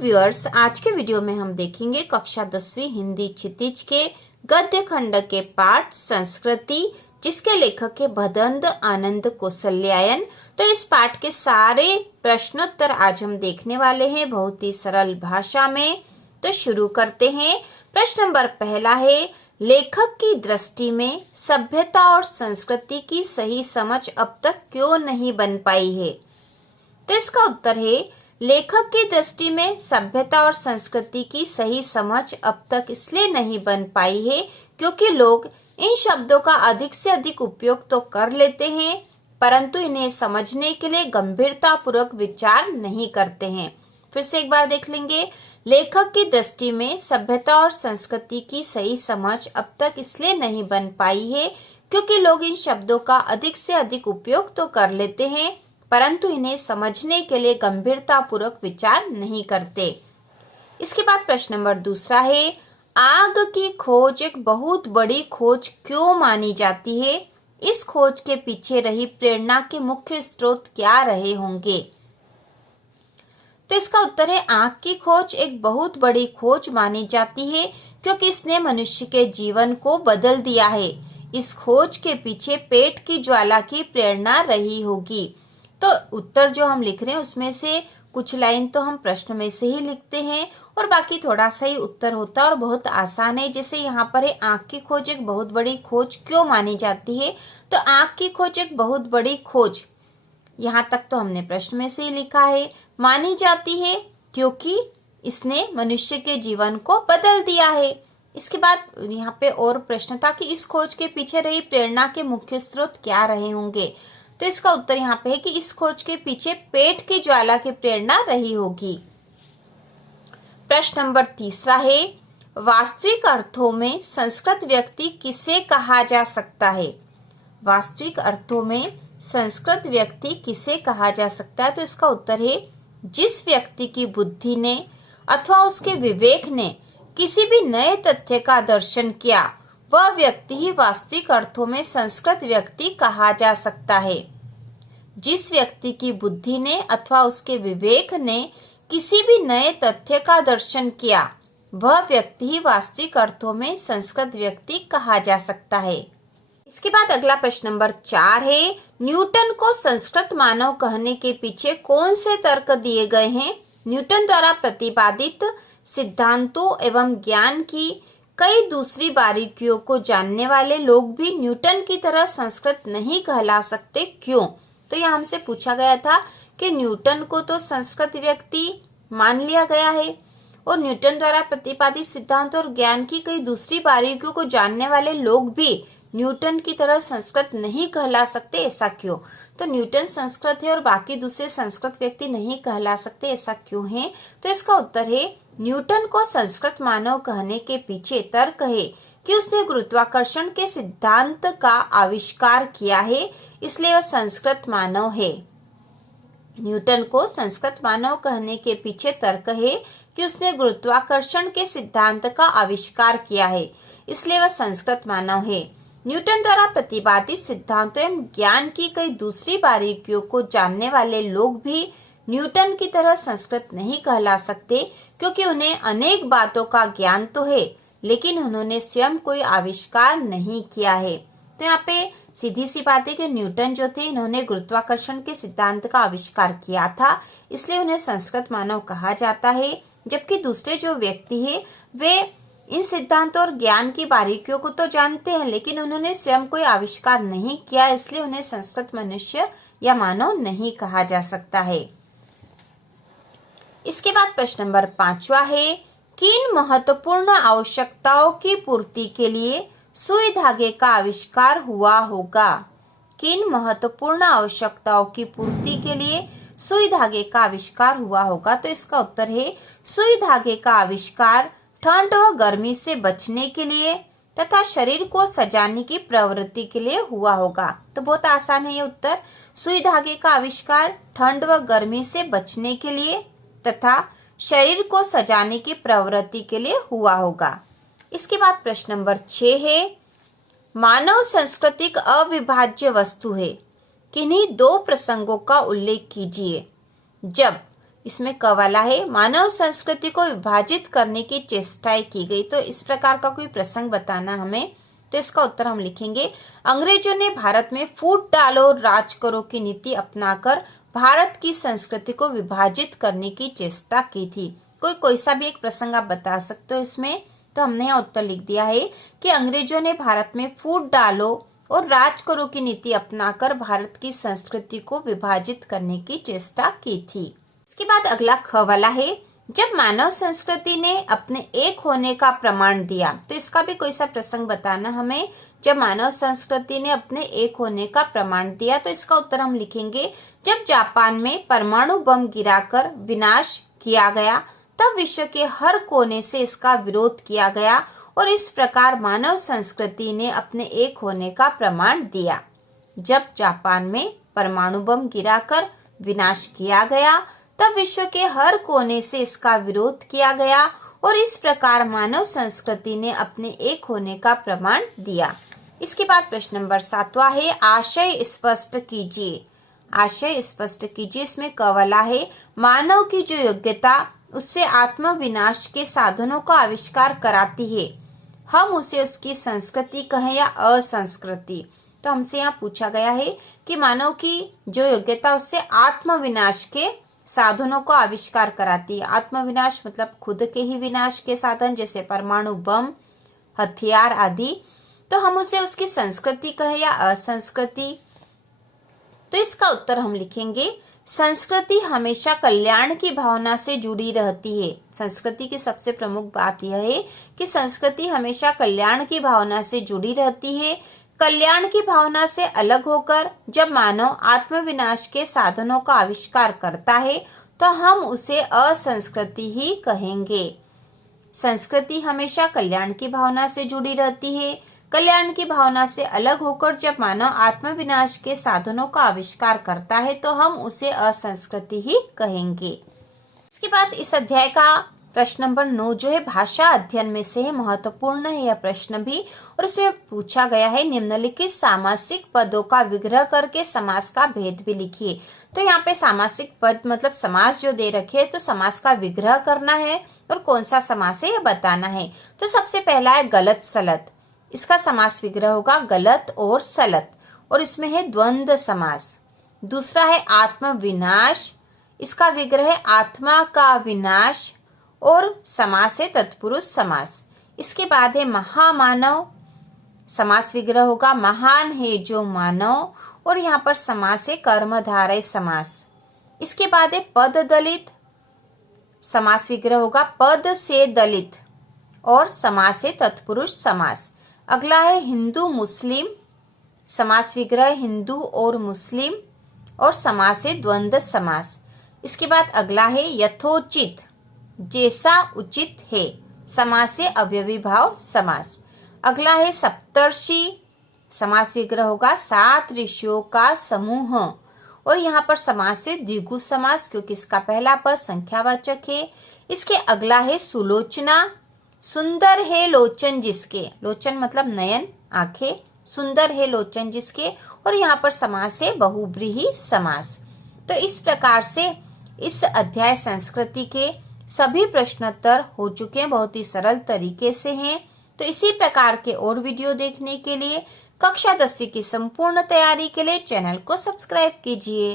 Viewers, आज के video में हम देखेंगे कक्षा 10वीं हिंदी क्षितिज के गद्य खंड के पाठ संस्कृति, जिसके लेखक है भदंत आनंद कौशल्यायन। तो इस पाठ के सारे प्रश्नोत्तर आज हम देखने वाले हैं बहुत ही सरल भाषा में। तो शुरू करते हैं। प्रश्न नंबर पहला है, लेखक की दृष्टि में सभ्यता और संस्कृति की सही समझ अब तक क्यों नहीं बन पाई है? तो इसका उत्तर है, लेखक की दृष्टि में सभ्यता और संस्कृति की सही समझ अब तक इसलिए नहीं बन पाई है क्योंकि लोग इन शब्दों का अधिक से अधिक उपयोग तो कर लेते हैं, परंतु इन्हें समझने के लिए गंभीरतापूर्वक विचार नहीं करते हैं। फिर से एक बार देख लेंगे। लेखक की दृष्टि में सभ्यता और संस्कृति की सही समझ अब तक इसलिए नहीं बन पाई है क्योंकि लोग इन शब्दों का अधिक से अधिक उपयोग तो कर लेते हैं, परंतु इन्हें समझने के लिए गंभीरतापूर्वक विचार नहीं करते। इसके बाद प्रश्न नंबर दूसरा है, आग की खोज एक बहुत बड़ी खोज क्यों मानी जाती है? इस खोज के पीछे रही प्रेरणा के मुख्य स्रोत क्या रहे होंगे? तो इसका उत्तर है, आग की खोज एक बहुत बड़ी खोज मानी जाती है क्योंकि इसने मनुष्य के जीवन को बदल दिया है। इस खोज के पीछे पेट की ज्वाला की प्रेरणा रही होगी। तो उत्तर जो हम लिख रहे हैं उसमें से कुछ लाइन तो हम प्रश्न में से ही लिखते हैं और बाकी थोड़ा सा ही उत्तर होता है और बहुत आसान है। जैसे यहाँ पर है, आँख की खोज एक बहुत बड़ी खोज क्यों मानी जाती है? तो आँख की खोज एक बहुत बड़ी खोज, यहाँ तक तो हमने प्रश्न में से ही लिखा है। मानी जाती है क्योंकि इसने मनुष्य के जीवन को बदल दिया है। इसके बाद यहाँ पे और प्रश्न था कि इस खोज के पीछे रही प्रेरणा के मुख्य स्रोत क्या रहे होंगे? तो इसका उत्तर यहाँ पे है कि इस खोज के पीछे पेट की ज्वाला की प्रेरणा रही होगी। प्रश्न नंबर तीसरा है, वास्तविक अर्थों में संस्कृत व्यक्ति किसे कहा जा सकता है? वास्तविक अर्थों में संस्कृत व्यक्ति किसे कहा जा सकता है? तो इसका उत्तर है, जिस व्यक्ति की बुद्धि ने अथवा उसके विवेक ने किसी भी नए तथ्य का दर्शन किया, वह व्यक्ति ही वास्तविक अर्थों में संस्कृत व्यक्ति कहा जा सकता है। जिस व्यक्ति की बुद्धि ने अथवा उसके विवेक ने किसी भी नए तथ्य का दर्शन किया, वह व्यक्ति ही वास्तविक अर्थों में संस्कृत व्यक्ति कहा जा सकता है। इसके बाद अगला प्रश्न नंबर 4 है, न्यूटन को संस्कृत मानव कहने के पीछे कौन से तर्क दिए गए हैं? न्यूटन द्वारा प्रतिपादित सिद्धांतों एवं ज्ञान की कई दूसरी बारीकियों को जानने वाले लोग भी न्यूटन की तरह संस्कृत नहीं कहला सकते, क्यों? तो यह हमसे पूछा गया था कि न्यूटन को तो संस्कृत व्यक्ति मान लिया गया है और न्यूटन द्वारा प्रतिपादित सिद्धांत और ज्ञान की कई दूसरी बारीकियों को जानने वाले लोग भी न्यूटन की तरह संस्कृत नहीं कहला सकते, ऐसा क्यों? तो न्यूटन संस्कृत है और बाकी दूसरे संस्कृत व्यक्ति नहीं कहला सकते, ऐसा क्यों है? तो इसका उत्तर है, न्यूटन को संस्कृत मानव कहने के पीछे तर्क है कि उसने गुरुत्वाकर्षण के सिद्धांत का आविष्कार किया है, इसलिए वह संस्कृत मानव है। न्यूटन को संस्कृत मानव कहने के पीछे तर्क है कि उसने गुरुत्वाकर्षण के सिद्धांत का आविष्कार किया है, इसलिए वह संस्कृत मानव है। न्यूटन द्वारा प्रतिपादित सिद्धांतों एवं ज्ञान की कई दूसरी बारीकियों को जानने वाले लोग भी न्यूटन की तरह संस्कृत नहीं कहला सकते क्योंकि उन्हें अनेक बातों का ज्ञान तो है, लेकिन उन्होंने स्वयं कोई आविष्कार नहीं किया है। तो यहाँ पे सीधी सी बात है कि न्यूटन जो थे, इन्होंने गुरुत्वाकर्षण के सिद्धांत का आविष्कार किया था, इसलिए उन्हें संस्कृत मानव कहा जाता है। जबकि दूसरे जो व्यक्ति है वे इन सिद्धांतों और ज्ञान की बारीकियों को तो जानते हैं, लेकिन उन्होंने स्वयं कोई आविष्कार नहीं किया, इसलिए उन्हें संस्कृत मनुष्य या मानव नहीं कहा जा सकता है। इसके बाद प्रश्न नंबर 5वां है, किन महत्वपूर्ण आवश्यकताओं की पूर्ति के लिए सुई धागे का आविष्कार हुआ होगा? किन महत्वपूर्ण आवश्यकताओं की पूर्ति के लिए सुई धागे का आविष्कार हुआ होगा? तो इसका उत्तर है, सुई धागे का आविष्कार ठंड व गर्मी से बचने के लिए तथा शरीर को सजाने की प्रवृत्ति के लिए हुआ होगा। तो बहुत आसान है ये उत्तर। सुई धागे का आविष्कार ठंड व गर्मी से बचने के लिए तथा शरीर को सजाने की प्रवृत्ति के लिए हुआ होगा। इसके बाद प्रश्न नंबर 6 है, मानव सांस्कृतिक अविभाज्य वस्तु है, किन्हीं दो प्रसंगों का उल्लेख कीजिए जब इसमें क वाला है, मानव संस्कृति को विभाजित करने की चेष्टाएं की गई। तो इस प्रकार का कोई प्रसंग बताना हमें, तो इसका उत्तर हम लिखेंगे, अंग्रेजों ने भारत में फूट डालो और राज करो की नीति अपनाकर भारत की संस्कृति को विभाजित करने की चेष्टा की थी। कोई सा भी एक प्रसंग आप बता सकते हो इसमें। तो हमने यहाँ उत्तर लिख दिया है कि अंग्रेजों ने भारत में फूट डालो और राज करो की नीति अपनाकर भारत की संस्कृति को विभाजित करने की चेष्टा की थी। इसके बाद अगला ख वाला है, जब मानव संस्कृति ने अपने एक होने का प्रमाण दिया। तो इसका भी कोई सा प्रसंग बताना हमें। जब मानव संस्कृति ने अपने एक होने का प्रमाण दिया, तो इसका उत्तर हम लिखेंगे, जब जापान में परमाणु बम गिराकर विनाश किया गया तब विश्व के हर कोने से इसका विरोध किया गया और इस प्रकार मानव संस्कृति ने अपने एक होने का प्रमाण दिया। जब जापान में परमाणु बम गिराकर विनाश किया गया तब विश्व के हर कोने से इसका विरोध किया गया और इस प्रकार मानव संस्कृति ने अपने एक होने का प्रमाण दिया। इसके बाद प्रश्न नंबर 7वां है, आशय स्पष्ट कीजिए। आशय स्पष्ट कीजिए, इसमें क वाला है, मानव की जो योग्यता उससे आत्मविनाश के साधनों का आविष्कार कराती है, हम उसे उसकी संस्कृति कहें या असंस्कृति। तो हमसे यहाँ पूछा गया है कि मानव की जो योग्यता उससे आत्मविनाश के साधनों का आविष्कार कराती है। आत्मविनाश मतलब खुद के ही विनाश के साधन, जैसे परमाणु बम, हथियार आदि। तो हम उसे उसकी संस्कृति कहें या असंस्कृति। तो इसका उत्तर हम लिखेंगे, संस्कृति हमेशा कल्याण की भावना से जुड़ी रहती है। संस्कृति की सबसे प्रमुख बात यह है कि संस्कृति हमेशा कल्याण की भावना से जुड़ी रहती है। कल्याण की भावना से अलग होकर जब मानव आत्मविनाश के साधनों का आविष्कार करता है तो हम उसे असंस्कृति ही कहेंगे। संस्कृति हमेशा कल्याण की भावना से जुड़ी रहती है। कल्याण की भावना से अलग होकर जब मानव आत्मविनाश के साधनों का आविष्कार करता है तो हम उसे असंस्कृति ही कहेंगे। इसके बाद इस अध्याय का प्रश्न नंबर 9 जो है भाषा अध्ययन में से है, महत्वपूर्ण है यह प्रश्न भी, और इसमें पूछा गया है, निम्नलिखित सामासिक पदों का विग्रह करके समास का भेद भी लिखिए। तो यहाँ पे सामासिक पद मतलब समास जो दे रखे है, तो समास का विग्रह करना है और कौन सा समास है यह बताना है। तो सबसे पहला है गलत सलत, इसका समास विग्रह होगा गलत और सलत, और इसमें है द्वंद्व समास। दूसरा है आत्मविनाश, इसका विग्रह है आत्मा का विनाश और समास है तत्पुरुष समास। इसके बाद है महामानव, समास विग्रह होगा महान है जो मानव, और यहाँ पर समास है कर्मधारय समास। इसके बाद है पद दलित, समास विग्रह होगा पद से दलित और समास है तत्पुरुष समास। अगला है हिंदू मुस्लिम, समास विग्रह हिंदू और मुस्लिम और समास है द्वंद्व समास। इसके बाद अगला है यथोचित, जैसा उचित है, समास है अवयवी भाव समास। अगला है सप्तर्षि, समास विग्रह होगा 7 ऋषियों का समूह, और यहाँ पर समास है द्विगु समास क्योंकि इसका पहला पद संख्यावाचक है। इसके अगला है सुलोचना, सुंदर है लोचन जिसके, लोचन मतलब नयन आंखें, सुंदर है लोचन जिसके, और यहाँ पर समास है बहुब्रीहि समास। तो इस प्रकार से इस अध्याय संस्कृति के सभी प्रश्नोत्तर हो चुके हैं, बहुत ही सरल तरीके से हैं। तो इसी प्रकार के और वीडियो देखने के लिए कक्षा 10 की संपूर्ण तैयारी के लिए चैनल को सब्सक्राइब कीजिए।